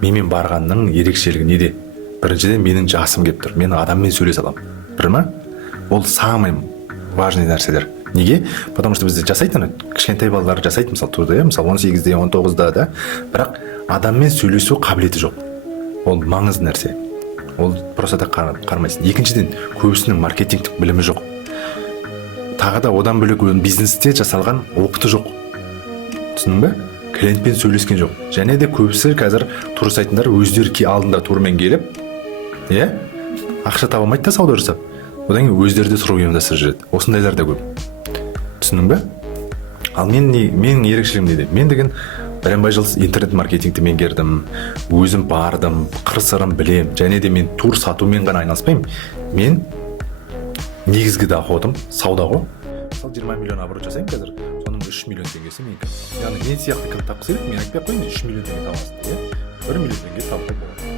менімен барғанның ерекшелігі неде? Біріншіден менің жасым келіп тұр, мен адаммен сөйлесе аламын. Бір ма? Ол самый важный нәрселер. Неге? Потому что бізде жасайтын, кішкентай балалар жасайды, мысалы турды, мысалы 18-де, 19-да, да, бірақ адаммен сөйлесу қабілеті жоқ. Ол маңызды нәрсе. Ол просто да қармайсың. Екіншіден, көбісінің маркетингтік білімі жоқ. Тағы да одан бөлек бизнесте жасалған опыты жоқ. Түсіндің бе? Клиентпен сөйлескен жоқ. Және де көбісі қазір тур сайтындар өздері алдында турмен келіп, ақша таба алмайды да сауда жасап. Одан кейін өздері де тұру ұйымдастырып жүреді. Осындайлар да көп. Түсіндің бе? Ал менің ерекшелігім неде? Мен деген бәленбай жыл интернет маркетингті меңгердім, өзім бардым, қыр-сырын білем, және де мен тур сатумен ғана айналыспаймын. Мен негізгі доходым сауда ғой. Мысалы 20 миллион оборот жасаймын қазір, соның 3 миллион теңгесі менікі. Яғни мен сияқты кім тапқысы келеді, мен айтпай ақ қояйын, 3 миллион теңге табасың, 1 миллион теңге табуға болады.